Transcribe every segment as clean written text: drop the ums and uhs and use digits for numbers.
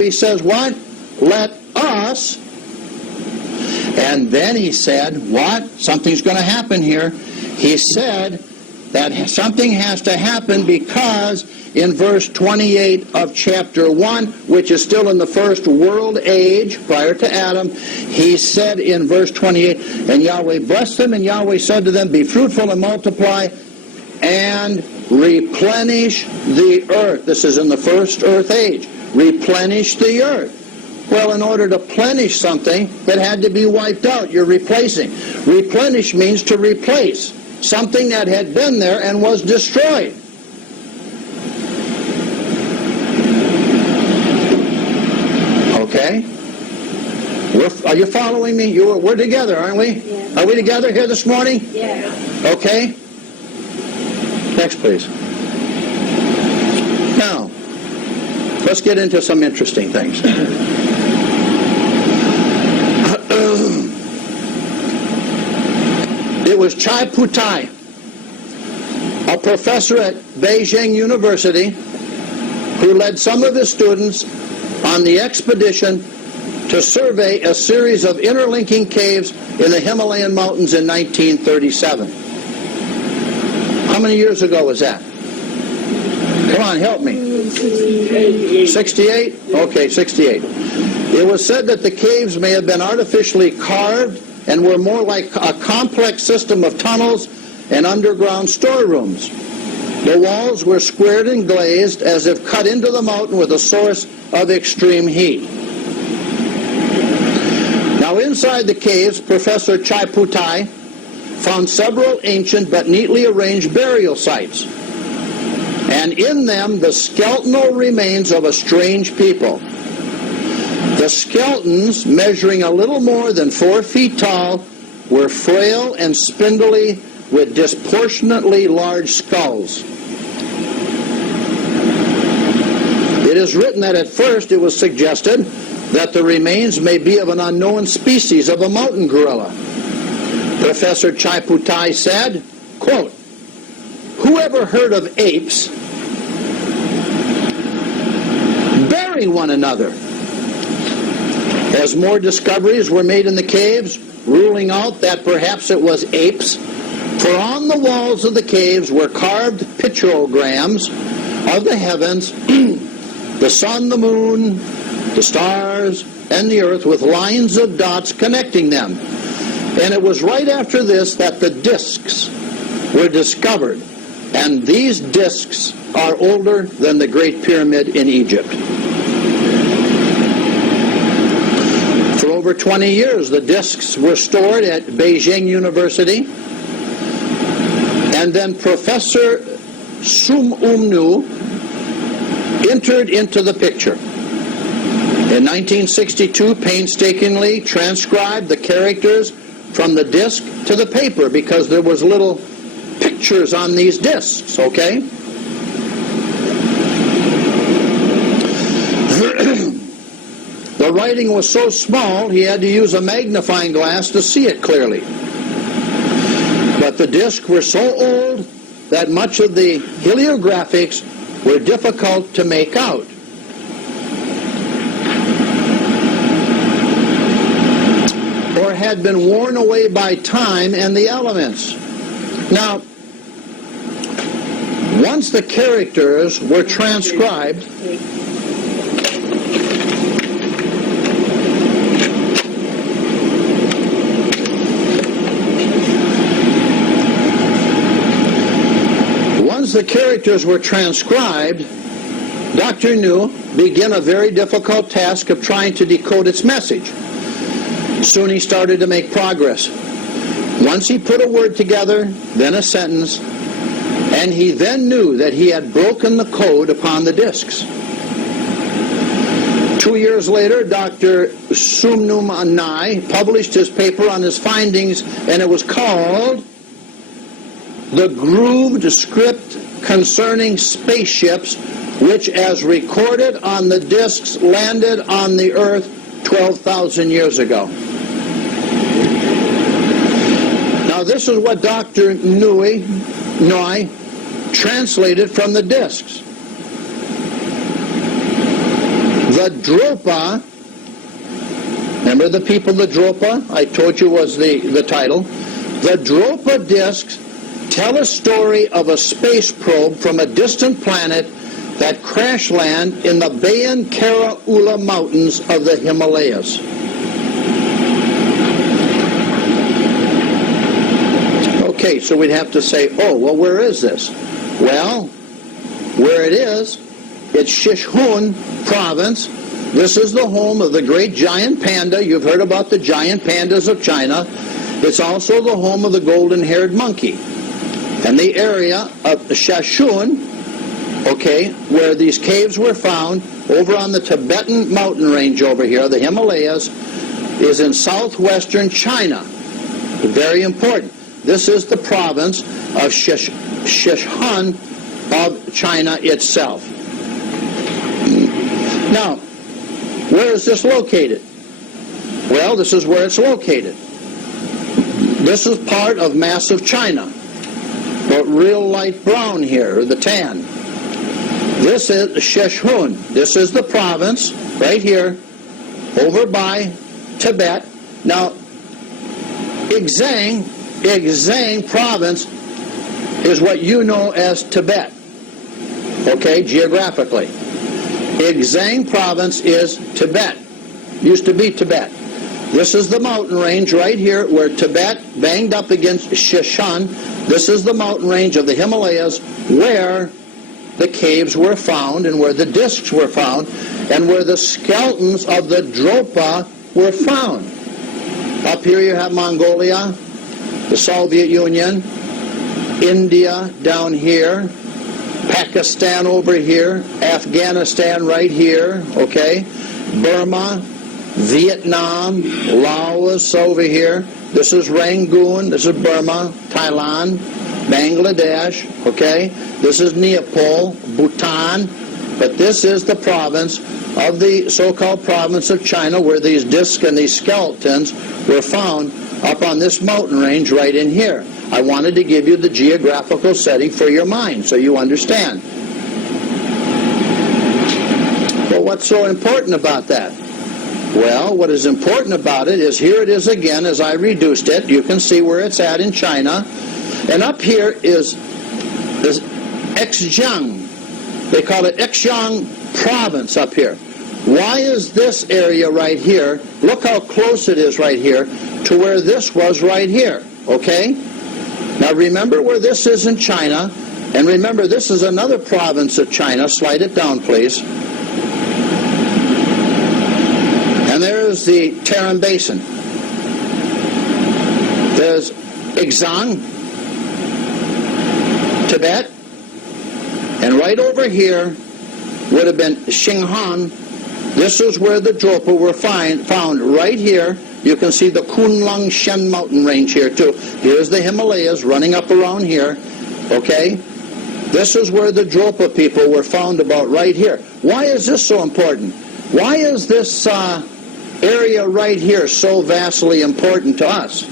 He says what? Let us. And then he said, what? Something's going to happen here. He said that something has to happen because in verse 28 of chapter 1, which is still in the first world age prior to Adam, he said in verse 28, and Yahweh blessed them, and Yahweh said to them, be fruitful and multiply and replenish the earth. This is in the first earth age. Replenish the earth. Well, in order to plenish something, it had to be wiped out. You're replacing. Replenish means to replace something that had been there and was destroyed. Okay? Are you following me? We're together, aren't we? Yeah. Are we together here this morning? Yeah. Okay? Next, please. Now, let's get into some interesting things. It was Chai Putai, a professor at Beijing University, who led some of his students on the expedition to survey a series of interlinking caves in the Himalayan mountains in 1937. How many years ago was that? Come on, help me. 68? Okay, 68. It was said that the caves may have been artificially carved and were more like a complex system of tunnels and underground storerooms. The walls were squared and glazed as if cut into the mountain with a source of extreme heat. Now inside the caves, Professor Chai Putai found several ancient but neatly arranged burial sites, and in them the skeletal remains of a strange people. The skeletons, measuring a little more than 4 feet tall, were frail and spindly with disproportionately large skulls. It is written that at first it was suggested that the remains may be of an unknown species of a mountain gorilla. Professor Chai Putai said, quote, "Who ever heard of apes bury one another?" As more discoveries were made in the caves, ruling out that perhaps it was apes, for on the walls of the caves were carved pictograms of the heavens, the sun, the moon, the stars, and the earth, with lines of dots connecting them. And it was right after this that the discs were discovered, and these discs are older than the Great Pyramid in Egypt. For over 20 years, the discs were stored at Beijing University, and then Professor Sum Nu entered into the picture. In 1962, painstakingly transcribed the characters from the disc to the paper because there was little pictures on these discs, okay? The writing was so small he had to use a magnifying glass to see it clearly. But the discs were so old that much of the heliographics were difficult to make out. Or had been worn away by time and the elements. Now, once the characters were transcribed, Dr. Nu began a very difficult task of trying to decode its message. Soon he started to make progress. Once he put a word together, then a sentence, and he then knew that he had broken the code upon the discs. 2 years later, Dr. Sumnum Nai published his paper on his findings, and it was called "The Grooved Script Concerning Spaceships, which as recorded on the discs landed on the earth 12,000 years ago." Now this is what Dr. Nui translated from the discs. The Dropa, remember the people, the Dropa? I told you was the title. The Dropa discs tell a story of a space probe from a distant planet that crash land in the Bayan-Kara-Ula mountains of the Himalayas. Okay, so we'd have to say, oh, well, where is this? Well, where it is, it's Sichuan province. This is the home of the great giant panda. You've heard about the giant pandas of China. It's also the home of the golden-haired monkey. And the area of Sichuan, okay, where these caves were found, over on the Tibetan mountain range over here, the Himalayas, is in southwestern China. Very important. This is the province of Sichuan of China itself. Now, where is this located? Well, this is where it's located. This is part of massive China, but real light brown here, or the tan. This is Sichuan. This is the province right here, over by Tibet. Now, Xizang province is what you know as Tibet, okay, geographically. Xizang province is Tibet, used to be Tibet. This is the mountain range right here where Tibet banged up against Sichuan. This is the mountain range of the Himalayas where the caves were found and where the discs were found and where the skeletons of the Dropa were found. Up here you have Mongolia, the Soviet Union, India down here, Pakistan over here, Afghanistan right here, okay, Burma, Vietnam, Laos over here. This is Rangoon, this is Burma, Thailand, Bangladesh, okay. This is Nepal, Bhutan, but this is the province of the so-called province of China where these discs and these skeletons were found up on this mountain range right in here. I wanted to give you the geographical setting for your mind so you understand. Well, what's so important about that? Well, what is important about it is here it is again as I reduced it. You can see where it's at in China. And up here is Xizang. They call it Xizang province up here. Why is this area right here, look how close it is right here to where this was right here, okay? Now remember where this is in China, and remember this is another province of China. Slide it down, please. And there's the Tarim Basin. There's Xizang, Tibet, and right over here would have been Xinjiang. This is where the Dropa were found right here. You can see the Kunlun Shen mountain range here too. Here's the Himalayas running up around here, okay? This is where the Dropa people were found about right here. Why is this so important? Why is this area right here so vastly important to us?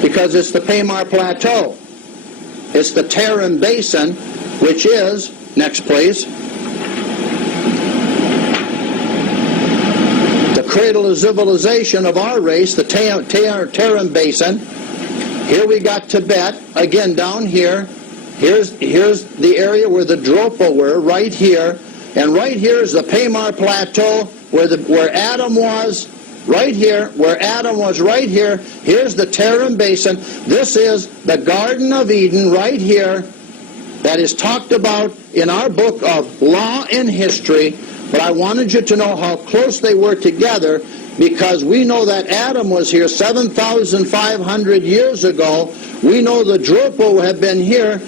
Because it's the Pamar Plateau. It's the Tarim Basin, which is, next please, the cradle of civilization of our race, the Tarim Basin. Here we got Tibet, again down here. Here's the area where the Dropa were, right here. And right here is the Pamar Plateau, where Adam was, right here, where Adam was right here. Here's the Tarim Basin. This is the Garden of Eden right here that is talked about in our book of Law and History. But I wanted you to know how close they were together because we know that Adam was here 7,500 years ago. We know the Dropa have been here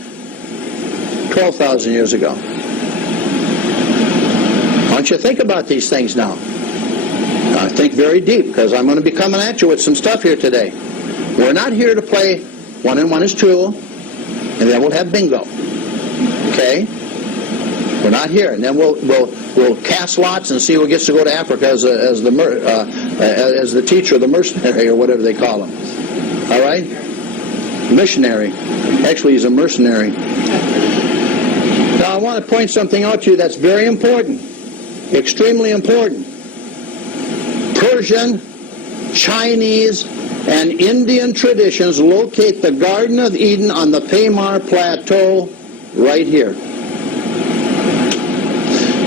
12,000 years ago. Why don't you think about these things now? Think very deep, because I'm going to be coming at you with some stuff here today. We're not here to play 1 and 1 is 2, and then we'll have bingo. Okay? We're not here, and then we'll cast lots and see who gets to go to Africa as the teacher, the mercenary, or whatever they call him. All right? Missionary. Actually, he's a mercenary. Now, I want to point something out to you that's very important. extremely important. Persian, Chinese, and Indian traditions locate the Garden of Eden on the Pamir Plateau right here.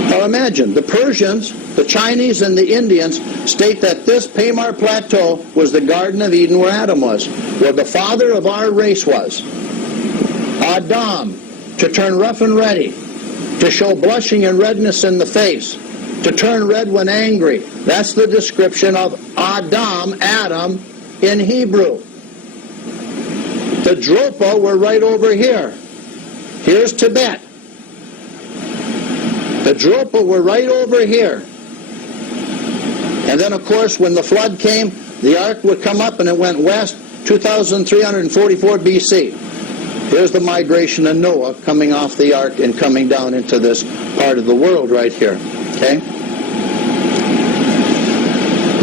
Now imagine, the Persians, the Chinese, and the Indians state that this Pamir Plateau was the Garden of Eden where Adam was, where the father of our race was. Adam, to turn rough and ready, to show blushing and redness in the face, to turn red when angry. That's the description of Adam, in Hebrew. The Dropa were right over here. Here's Tibet. The Dropa were right over here. And then, of course, when the flood came, the ark would come up and it went west, 2344 BC. Here's the migration of Noah coming off the ark and coming down into this part of the world right here. Okay?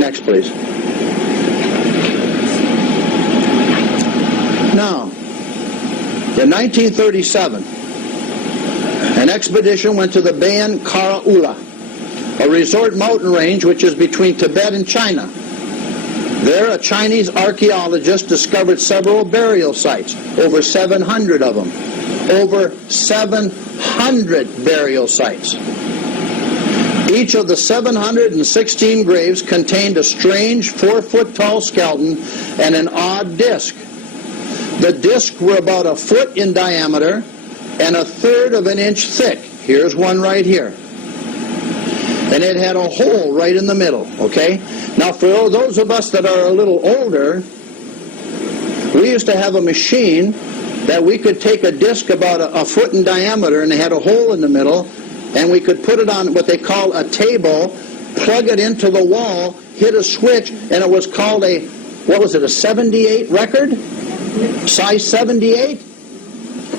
Next, please. Now, in 1937, an expedition went to the Bayan Karaula, a resort mountain range which is between Tibet and China. There, a Chinese archaeologist discovered several burial sites, over 700 of them. Over 700 burial sites. Each of the 716 graves contained a strange 4-foot-tall skeleton and an odd disc. The discs were about a foot in diameter and 1/3 of an inch thick. Here's one right here. And it had a hole right in the middle, okay? Now, for those of us that are a little older, we used to have a machine that we could take a disc about a foot in diameter, and it had a hole in the middle, and we could put it on what they call a table, plug it into the wall, hit a switch, and it was called a, what was it, a 78 record? Size 78?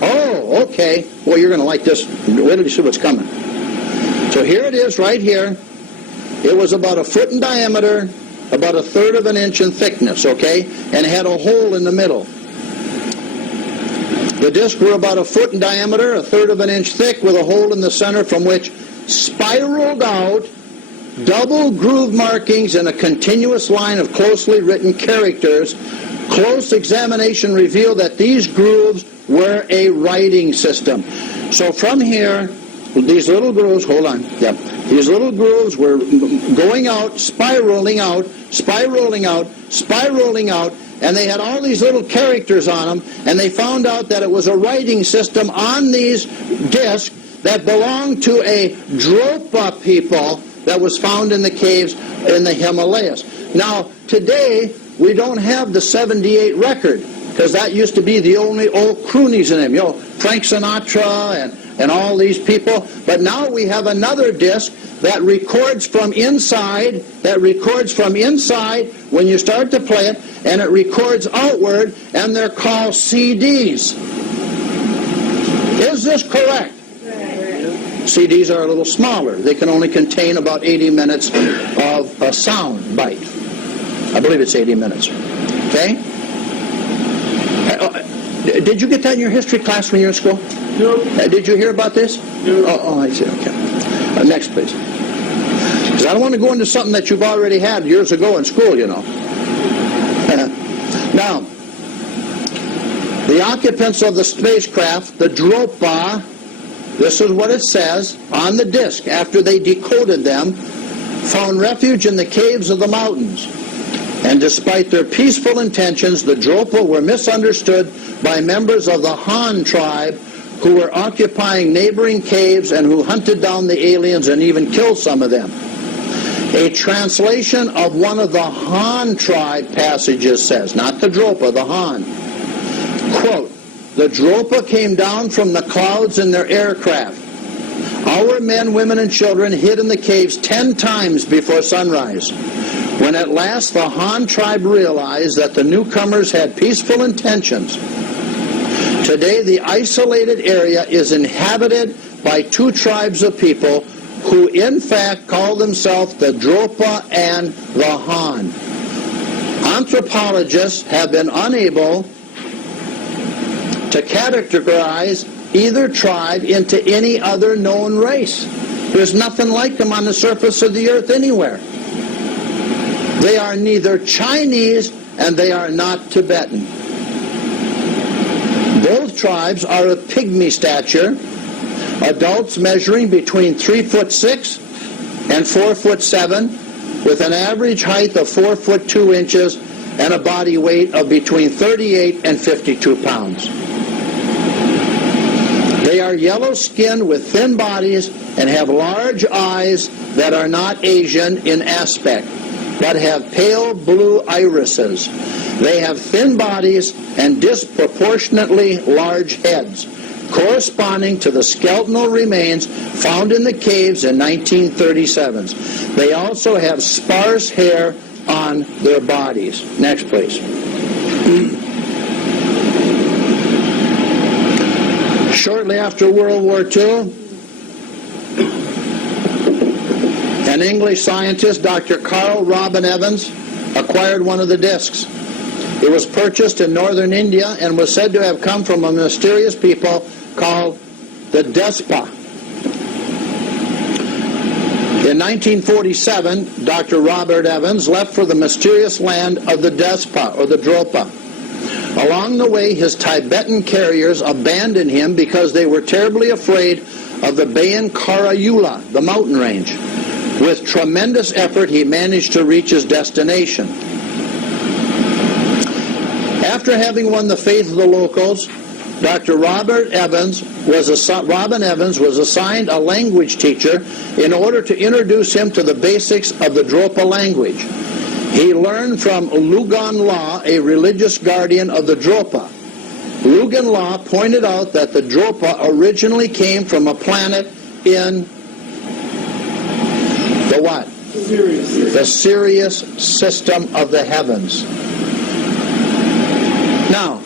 Oh, okay. Well, you're going to like this. Wait till you see what's coming. So here it is right here. It was about a foot in diameter, about 1/3 of an inch in thickness, okay? And it had a hole in the middle. The discs were about a foot in diameter, 1/3 of an inch thick, with a hole in the center from which spiraled out double groove markings in a continuous line of closely written characters. Close examination revealed that these grooves were a writing system. So from here, these little grooves, hold on, yeah, these little grooves were going out, spiraling out, spiraling out, spiraling out, and they had all these little characters on them, and they found out that it was a writing system on these discs that belonged to a Dropa people that was found in the caves in the Himalayas. Now, today, we don't have the 78 record, because that used to be the only old croonies in them, you know, Frank Sinatra and all these people. But now we have another disc that records from inside, when you start to play it, and it records outward, and they're called CDs. Is this correct? CDs are a little smaller. They can only contain about 80 minutes of a sound bite. I believe it's 80 minutes. Okay? Did you get that in your history class when you were in school? No. Did you hear about this? No. Oh, I see. Okay. Next, please. Because I don't want to go into something that you've already had years ago in school, you know. Now, the occupants of the spacecraft, the Dropa, this is what it says on the disc after they decoded them, found refuge in the caves of the mountains. And despite their peaceful intentions, the Dropa were misunderstood by members of the Han tribe who were occupying neighboring caves and who hunted down the aliens and even killed some of them. A translation of one of the Han tribe passages says, not the Dropa, the Han, quote, "The Dropa came down from the clouds in their aircraft. Our men, women, and children hid in the caves 10 times before sunrise. When at last the Han tribe realized that the newcomers had peaceful intentions, today the isolated area is inhabited by 2 tribes of people who in fact call themselves the Dropa and the Han. Anthropologists have been unable to categorize either tribe into any other known race." There's nothing like them on the surface of the earth anywhere. They are neither Chinese and they are not Tibetan. Both tribes are of pygmy stature, adults measuring between 3'6" and 4'7", with an average height of 4'2" and a body weight of between 38 and 52 pounds. They are yellow-skinned with thin bodies and have large eyes that are not Asian in aspect, but have pale blue irises. They have thin bodies and disproportionately large heads, corresponding to the skeletal remains found in the caves in 1937s. They also have sparse hair on their bodies. Next, please. Shortly after World War II, an English scientist, Dr. Carl Robin Evans, acquired one of the discs. It was purchased in northern India and was said to have come from a mysterious people called the Dropa. In 1947, Dr. Robert Evans left for the mysterious land of the Dropa, or the Dropa. Along the way, his Tibetan carriers abandoned him because they were terribly afraid of the Bayan Karayula, the mountain range. With tremendous effort, he managed to reach his destination. After having won the faith of the locals, Dr. Robin Evans was assigned a language teacher in order to introduce him to the basics of the Dropa language. He learned from Lugan Law, a religious guardian of the Dropa. Lugan Law pointed out that the Dropa originally came from a planet in the what? The Sirius system of the heavens. Now,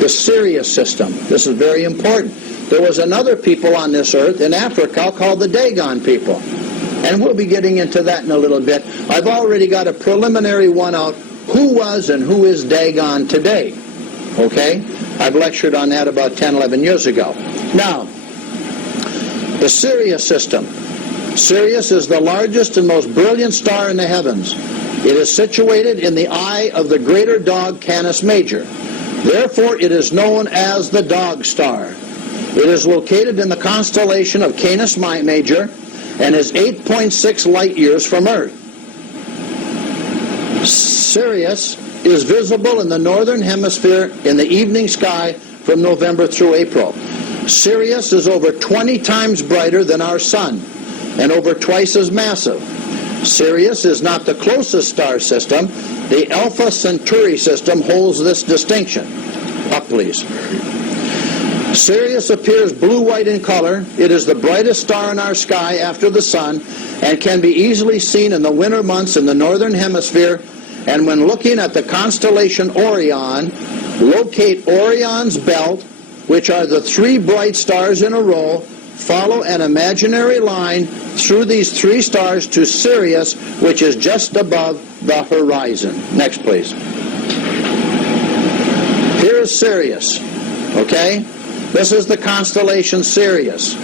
the Sirius system. This is very important. There was another people on this earth in Africa called the Dagon people. And we'll be getting into that in a little bit. I've already got a preliminary one out. Who was and who is Dagon today? Okay? I've lectured on that about 10, 11 years ago. Now, the Sirius system. Sirius is the largest and most brilliant star in the heavens. It is situated in the eye of the greater dog Canis Major. Therefore, it is known as the Dog Star. It is located in the constellation of Canis Major and is 8.6 light years from Earth. Sirius is visible in the northern hemisphere in the evening sky from November through April. Sirius is over 20 times brighter than our sun and over twice as massive. Sirius is not the closest star system. The Alpha Centauri system holds this distinction. Up, please. Sirius appears blue-white in color. It is the brightest star in our sky after the sun and can be easily seen in the winter months in the northern hemisphere. And when looking at the constellation Orion, locate Orion's belt, which are the three bright stars in a row. Follow an imaginary line through these three stars to Sirius, which is just above the horizon. Next, please. Here is Sirius, okay? This is the constellation Sirius.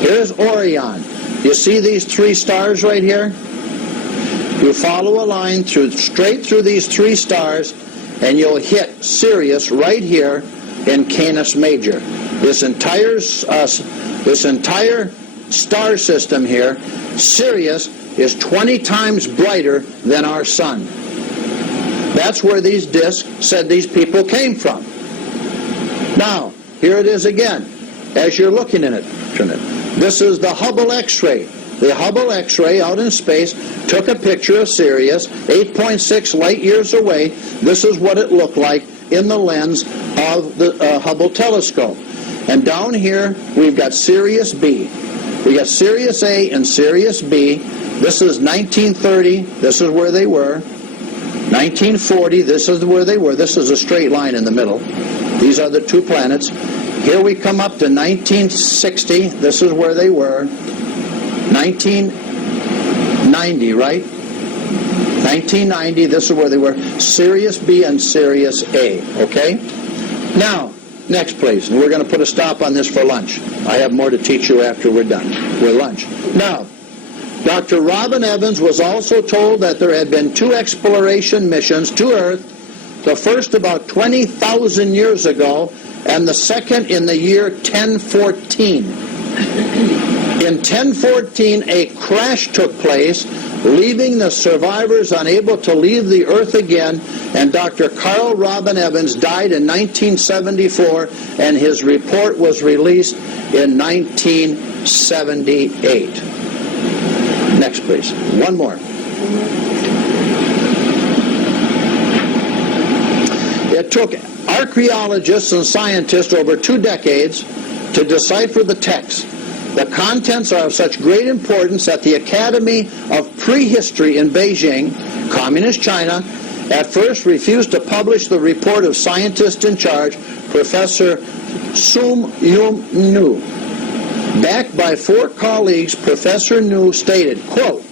Here's Orion. You see these three stars right here? You follow a line straight through these three stars, and you'll hit Sirius right here in Canis Major. This entire star system here, Sirius, is 20 times brighter than our sun. That's where these discs said these people came from. Now, here it is again. As you're looking at it, this is the Hubble X-ray. The Hubble X-ray out in space took a picture of Sirius, 8.6 light years away. This is what it looked like in the lens of the Hubble telescope. And down here, we've got Sirius B. We got Sirius A and Sirius B. This is 1930. This is where they were. 1940. This is where they were. This is a straight line in the middle. These are the two planets. Here we come up to 1960. This is where they were. 1990, right? 1990. This is where they were. Sirius B and Sirius A. Okay? Now, next please. And we're going to put a stop on this for lunch. I have more to teach you after we're done with lunch. Now, Dr. Robin Evans was also told that there had been 2 exploration missions to Earth, the first about 20,000 years ago, and the second in the year 1014. In 1014, a crash took place, leaving the survivors unable to leave the Earth again, and Dr. Carl Robin Evans died in 1974, and his report was released in 1978. Next, please. One more. It took archaeologists and scientists over 2 decades to decipher the text. The contents are of such great importance that the Academy of Prehistory in Beijing, Communist China, at first refused to publish the report of scientist in charge, Professor Sum Yum Nu. Backed by 4 colleagues, Professor Nu stated, quote,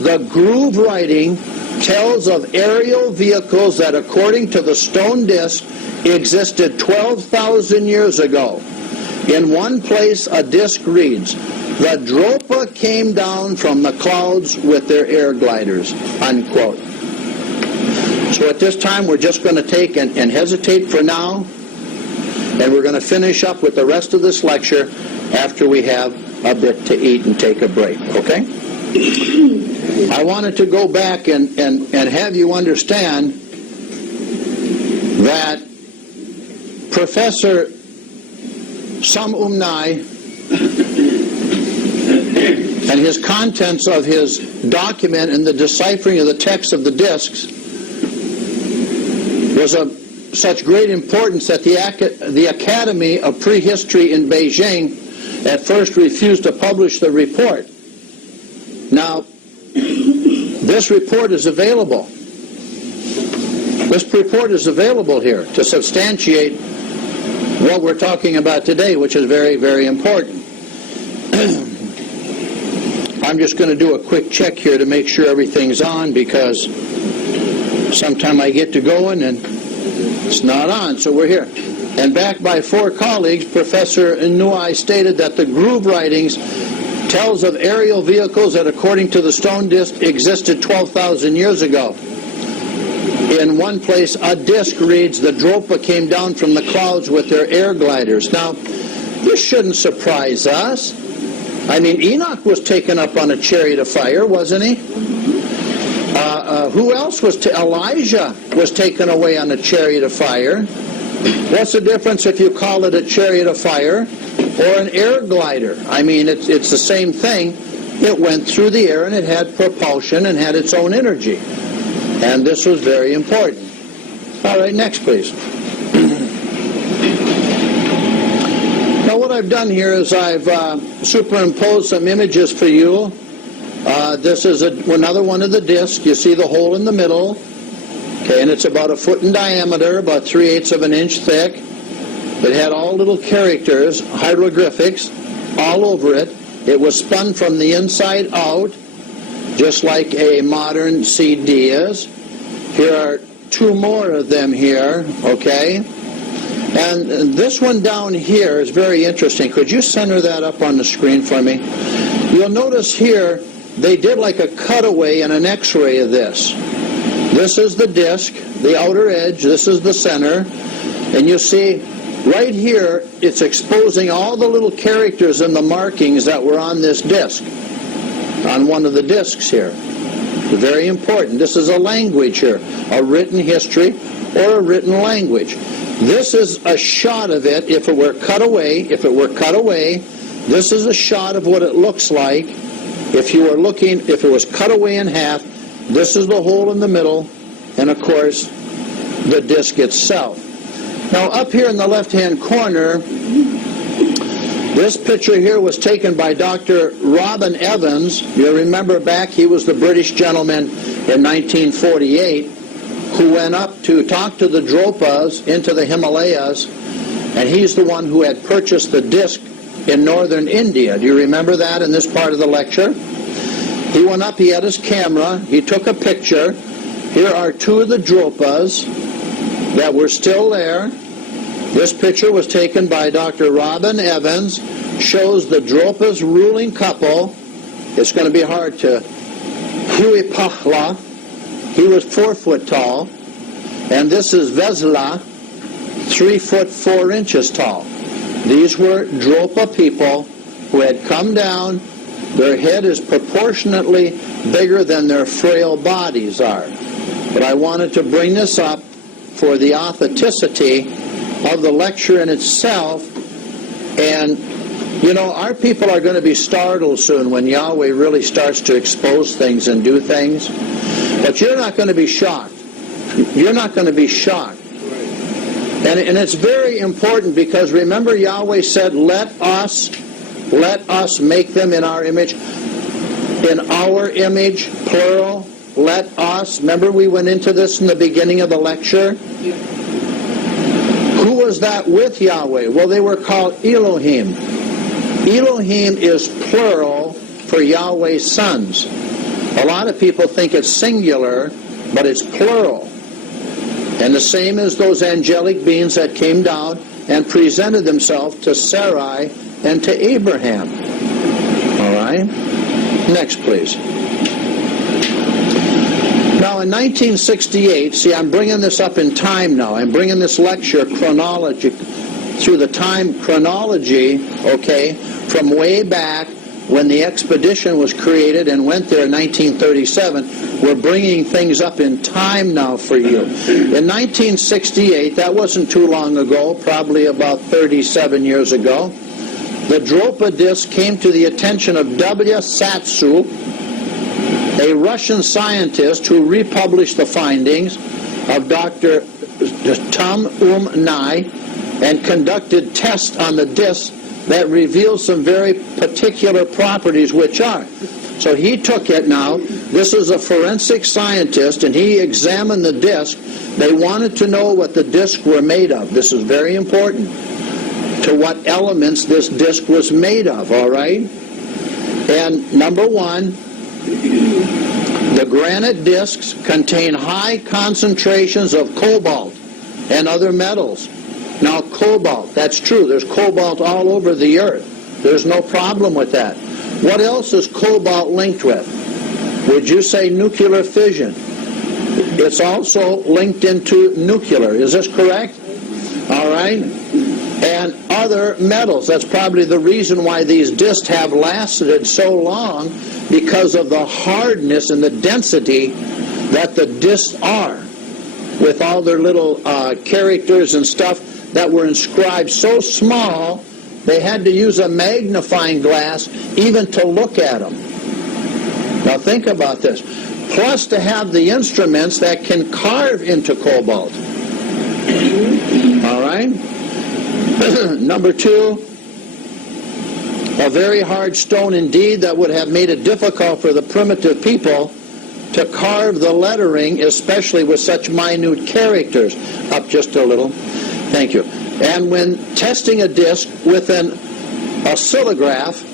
"The groove writing tells of aerial vehicles that, according to the stone disk, existed 12,000 years ago. In one place, a disc reads, 'The Dropa came down from the clouds with their air gliders,'" unquote. So at this time, we're just going to take and hesitate for now, and we're going to finish up with the rest of this lecture after we have a bit to eat and take a break, okay? I wanted to go back and have you understand that Professor Sum Nai and his contents of his document and the deciphering of the text of the discs was of such great importance that the Academy of Prehistory in Beijing at first refused to publish the report. Now, this report is available. This report is available here to substantiate what we're talking about today, which is very, very important. I'm just going to do a quick check here to make sure everything's on, because sometime I get to going and it's not on, so we're here. And backed by 4 colleagues, Professor Nui stated that the groove writings tells of aerial vehicles that, according to the stone disk, existed 12,000 years ago. In one place, a disc reads, "The Dropa came down from the clouds with their air gliders." Now, this shouldn't surprise us. I mean, Enoch was taken up on a chariot of fire, wasn't he? Who else was? Elijah was taken away on a chariot of fire. What's the difference if you call it a chariot of fire or an air glider? I mean, it's the same thing. It went through the air and it had propulsion and had its own energy. And this was very important. All right, next, please. Now, what I've done here is I've superimposed some images for you. This is another one of the discs. You see the hole in the middle. Okay, and it's about 1 foot in diameter, about 3/8 of an inch thick. It had all little characters, hieroglyphics, all over it. It was spun from the inside out, just like a modern CD is. Here are 2 more of them here, okay? And this one down here is very interesting. Could you center that up on the screen for me? You'll notice here they did like a cutaway and an x-ray of this. This is the disc, the outer edge, this is the center, and you see right here it's exposing all the little characters and the markings that were on this disc, on one of the discs here. Very important. This is a language here, a written history or a written language. This is a shot of it if it were cut away. This is a shot of what it looks like. If it was cut away in half, this is the hole in the middle, and of course, the disc itself. Now, up here in the left-hand corner, this picture here was taken by Dr. Robin Evans. You remember back, he was the British gentleman in 1948 who went up to talk to the Dropas into the Himalayas, and he's the one who had purchased the disc in northern India. Do you remember that in this part of the lecture? He went up, he had his camera, he took a picture. Here are 2 of the Dropas that were still there. This picture was taken by Dr. Robin Evans, shows the Dropa's ruling couple. It's going to be hard to Huipahla. He was 4 foot tall. And this is Vesla, 3 foot 4 inches tall. These were Dropa people who had come down. Their head is proportionately bigger than their frail bodies are. But I wanted to bring this up for the authenticity of the lecture in itself. And, you know, our people are going to be startled soon when Yahweh really starts to expose things and do things. But you're not going to be shocked. You're not going to be shocked. And it's very important, because remember Yahweh said, let us make them in our image. In our image, plural, let us. Remember we went into this in the beginning of the lecture? Who was that with Yahweh? Well, they were called Elohim. Elohim is plural for Yahweh's sons. A lot of people think it's singular, but it's plural. And the same as those angelic beings that came down and presented themselves to Sarai and to Abraham. All right? Next, please. Now, in 1968, see, I'm bringing this up in time now. I'm bringing this lecture chronology, through the time chronology, okay, from way back when the expedition was created and went there in 1937. We're bringing things up in time now for you. In 1968, that wasn't too long ago, probably about 37 years ago, the Dropa disc came to the attention of W. Satsu, a Russian scientist who republished the findings of Dr. Tum Nai and conducted tests on the disc that revealed some very particular properties, which are. So he took it now. This is a forensic scientist, and he examined the disc. They wanted to know what the disc were made of. This is very important, to what elements this disc was made of, all right? And number one, the granite discs contain high concentrations of cobalt and other metals. Now, cobalt, that's true. There's cobalt all over the earth. There's no problem with that. What else is cobalt linked with? Would you say nuclear fission? It's also linked into nuclear. Is this correct? All right. And other metals. That's probably the reason why these discs have lasted so long, because of the hardness and the density that the discs are, with all their little characters and stuff that were inscribed so small, they had to use a magnifying glass even to look at them. Now think about this. Plus to have the instruments that can carve into cobalt. All right? Number two, a very hard stone indeed that would have made it difficult for the primitive people to carve the lettering, especially with such minute characters. Up just a little. Thank you. And when testing a disc with an oscillograph,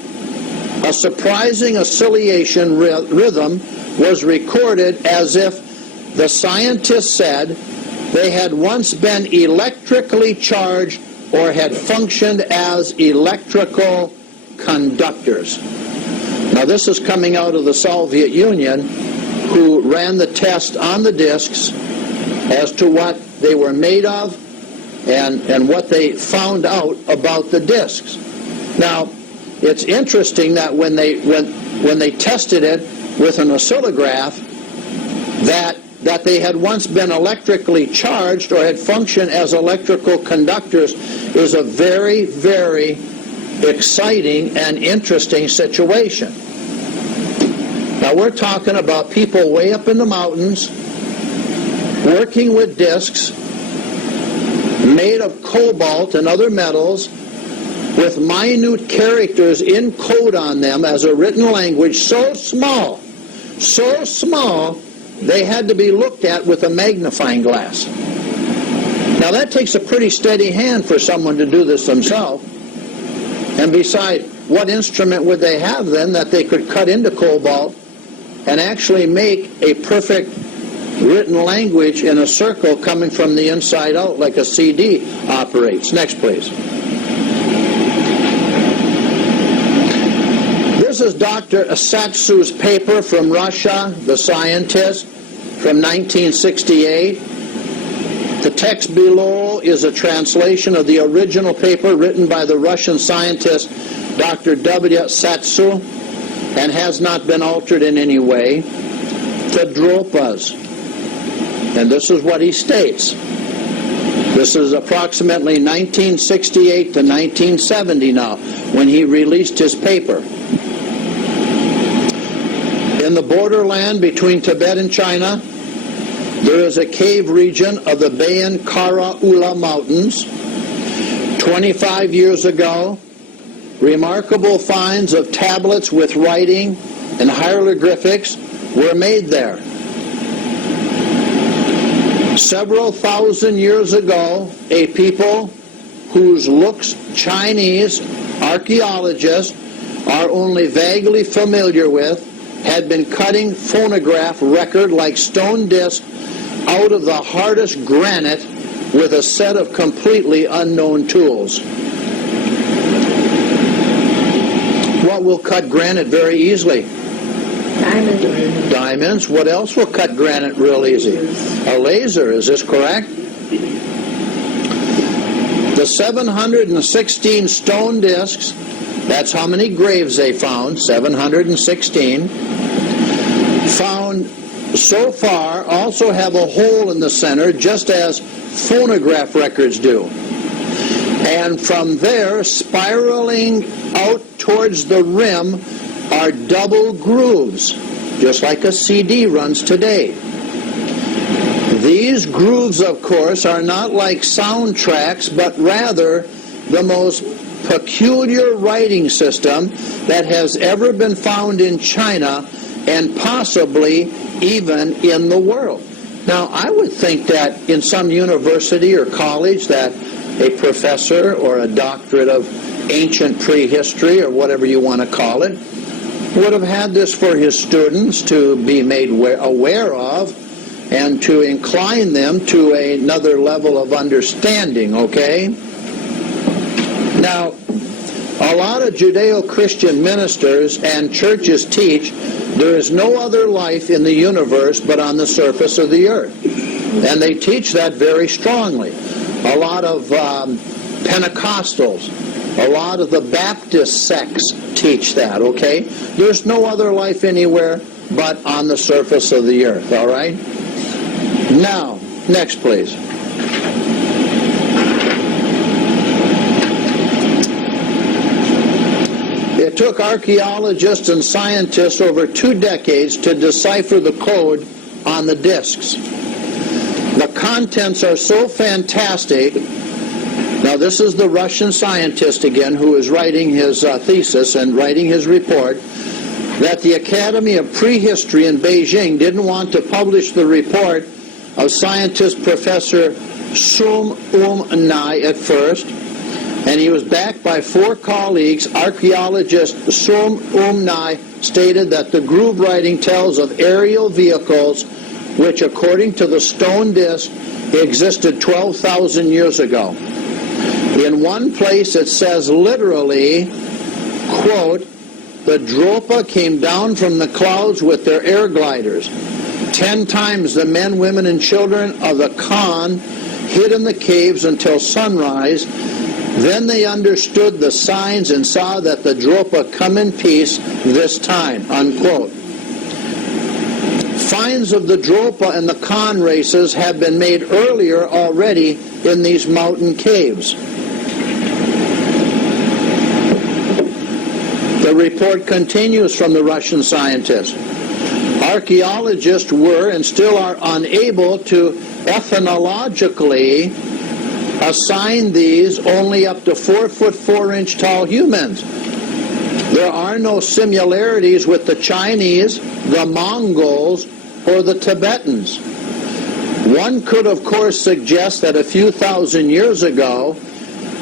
a surprising oscillation rhythm was recorded, as if the scientists said they had once been electrically charged or had functioned as electrical conductors. Now this is coming out of the Soviet Union, who ran the test on the discs as to what they were made of and what they found out about the discs. Now, it's interesting that when they tested it with an oscillograph, that they had once been electrically charged or had functioned as electrical conductors is a very, very exciting and interesting situation. Now we're talking about people way up in the mountains working with discs made of cobalt and other metals with minute characters in code on them as a written language so small they had to be looked at with a magnifying glass. Now that takes a pretty steady hand for someone to do this themselves. And besides, what instrument would they have then that they could cut into cobalt and actually make a perfect written language in a circle coming from the inside out like a CD operates. Next, please. This is Dr. Asatsu's paper from Russia, the scientist, from 1968. The text below is a translation of the original paper written by the Russian scientist Dr. W. Asatsu and has not been altered in any way. The Dropas. And this is what he states. This is approximately 1968 to 1970 now, when he released his paper. In the borderland between Tibet and China, there is a cave region of the Bayan Karaula Mountains. 25 years ago, remarkable finds of tablets with writing and hieroglyphics were made there. Several thousand years ago, a people whose looks Chinese archaeologists are only vaguely familiar with had been cutting phonograph record like stone disc out of the hardest granite with a set of completely unknown tools. What will cut granite very easily? Diamonds. Diamonds. What else will cut granite real easy? A laser. Is this correct? The 716 stone discs, that's how many graves they found, 716, found so far also have a hole in the center, just as phonograph records do. And from there, spiraling out towards the rim are double grooves, just like a CD runs today. These grooves, of course, are not like soundtracks, but rather the most peculiar writing system that has ever been found in China and possibly even in the world. Now, I would think that in some university or college that a professor or a doctorate of ancient prehistory or whatever you want to call it would have had this for his students to be made aware of and to incline them to another level of understanding, okay? Now, a lot of Judeo-Christian ministers and churches teach there is no other life in the universe but on the surface of the earth. And they teach that very strongly. A lot of Pentecostals, a lot of the Baptist sects teach that, okay? There's no other life anywhere but on the surface of the earth, all right? Now, next please. It took archaeologists and scientists over 2 decades to decipher the code on the discs. The contents are so fantastic. Now this is the Russian scientist again who is writing his thesis and writing his report, that the Academy of Prehistory in Beijing didn't want to publish the report of scientist Professor Sum Nai at first, and he was backed by 4 colleagues. Archaeologist Sum Nai stated that the groove writing tells of aerial vehicles which, according to the stone disc, existed 12,000 years ago. In one place it says literally, quote, the Dropa came down from the clouds with their air gliders. 10 times the men, women, and children of the Khan hid in the caves until sunrise. Then they understood the signs and saw that the Dropa come in peace this time, unquote. Finds of the Dropa and the Khan races have been made earlier already in these mountain caves. The report continues from the Russian scientists. Archaeologists were and still are unable to ethnologically assign these only up to 4 foot 4 inch tall humans. There are no similarities with the Chinese, the Mongols, or the Tibetans. One could, of course, suggest that a few thousand years ago,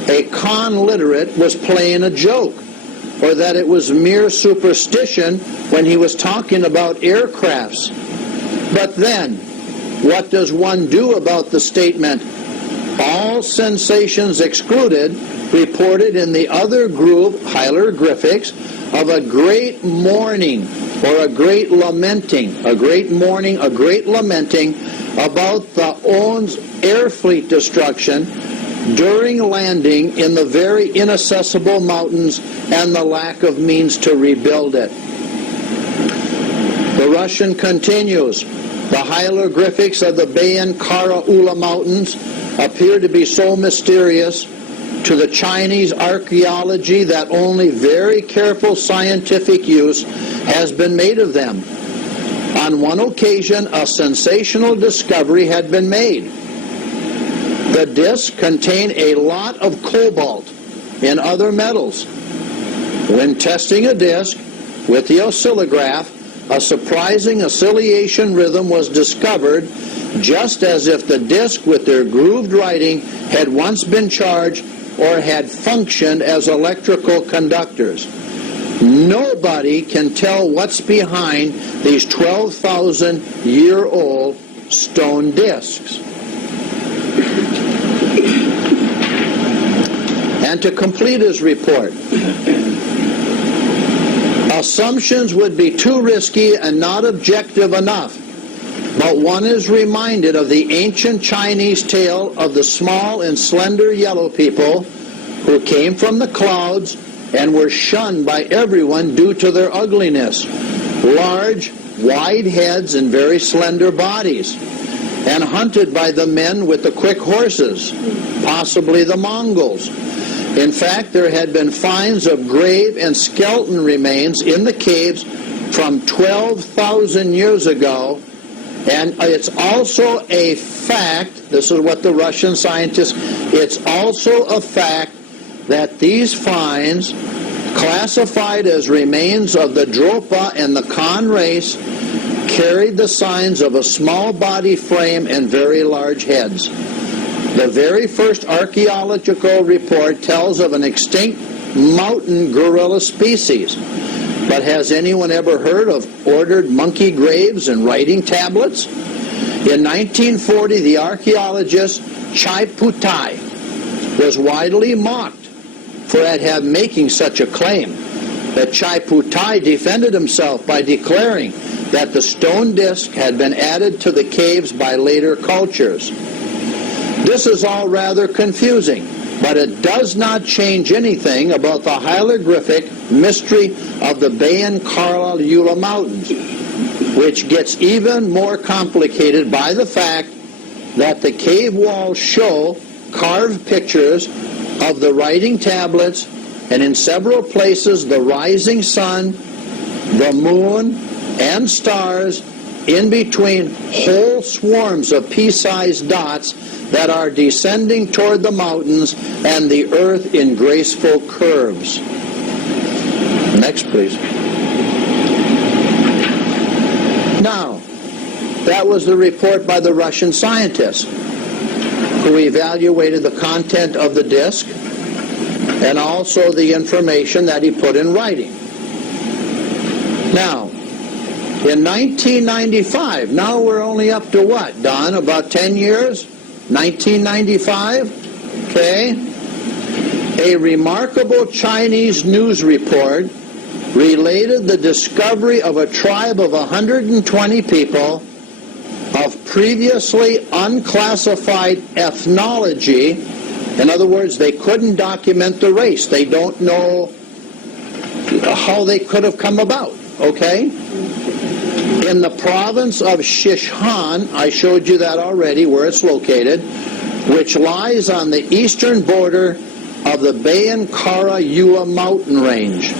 a Khan literate was playing a joke, or that it was mere superstition when he was talking about aircrafts. But then, what does one do about the statement, all sensations excluded, reported in the other group, hieroglyphics, of a great mourning or a great lamenting, a great mourning, a great lamenting about the ON's air fleet destruction during landing in the very inaccessible mountains and the lack of means to rebuild it. The Russian continues, the hieroglyphics of the Bayan Karaula Mountains appear to be so mysterious to the Chinese archaeology that only very careful scientific use has been made of them. On one occasion, a sensational discovery had been made. The disc contained a lot of cobalt and other metals. When testing a disc with the oscillograph, a surprising oscillation rhythm was discovered, just as if the disc with their grooved writing had once been charged or had functioned as electrical conductors. Nobody can tell what's behind these 12,000-year-old stone discs. And to complete his report, assumptions would be too risky and not objective enough, but one is reminded of the ancient Chinese tale of the small and slender yellow people who came from the clouds and were shunned by everyone due to their ugliness, large, wide heads and very slender bodies, and hunted by the men with the quick horses, possibly the Mongols. In fact, there had been finds of grave and skeleton remains in the caves from 12,000 years ago, and it's also a fact, this is what the Russian scientists, it's also a fact that these finds, classified as remains of the Dropa and the Khan race, carried the signs of a small body frame and very large heads. The very first archaeological report tells of an extinct mountain gorilla species. But has anyone ever heard of ordered monkey graves and writing tablets? In 1940, the archaeologist Chaiputai was widely mocked for making such a claim. But Chaiputai defended himself by declaring that the stone disc had been added to the caves by later cultures. This is all rather confusing, but it does not change anything about the hieroglyphic mystery of the Bayan Karaula Mountains, which gets even more complicated by the fact that the cave walls show carved pictures of the writing tablets, and in several places the rising sun, the moon, and stars, in between whole swarms of pea-sized dots that are descending toward the mountains and the earth in graceful curves. Next, please. Now, that was the report by the Russian scientists who evaluated the content of the disc and also the information that he put in writing. Now, in 1995, now we're only up to what, Don, about 10 years? 1995, okay? A remarkable Chinese news report related the discovery of a tribe of 120 people of previously unclassified ethnology. In other words, they couldn't document the race. They don't know how they could have come about, okay? In the province of Sichuan, I showed you that already, where it's located, which lies on the eastern border of the Bayan Karaula mountain range.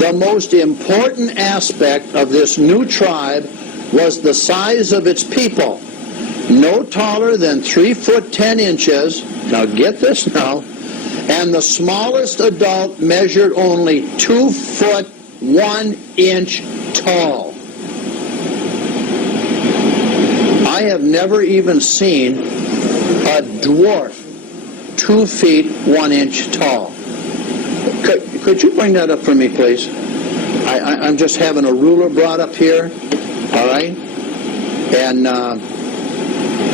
The most important aspect of this new tribe was the size of its people, no taller than 3 foot 10 inches, now get this now, and the smallest adult measured only 2 foot 1 inch tall. I have never even seen a dwarf 2 feet 1 inch tall. Could you bring that up for me, please? I'm just having a ruler brought up here, all right? And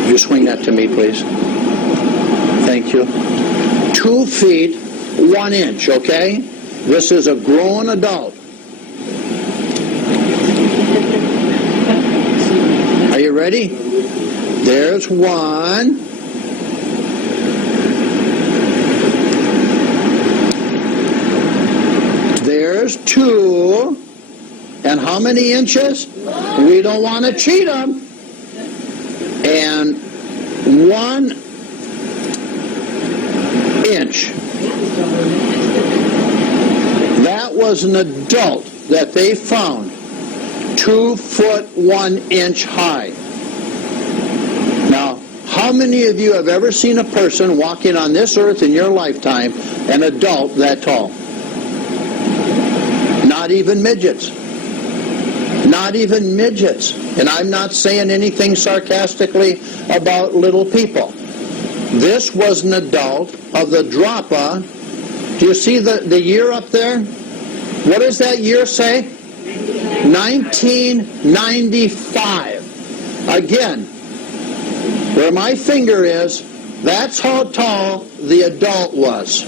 you swing that to me, please. Thank you. 2 feet, 1 inch, okay? This is a grown adult. Are you ready? There's 1. There's 2. And how many inches? We don't want to cheat them. And 1 inch. That was an adult that they found 2 foot 1 inch high. Now, how many of you have ever seen a person walking on this earth in your lifetime, an adult that tall? Not even midgets. Not even midgets. And I'm not saying anything sarcastically about little people. This was an adult of the Dropa. Do you see the year up there? What does that year say? 1995. Again, where my finger is, that's how tall the adult was.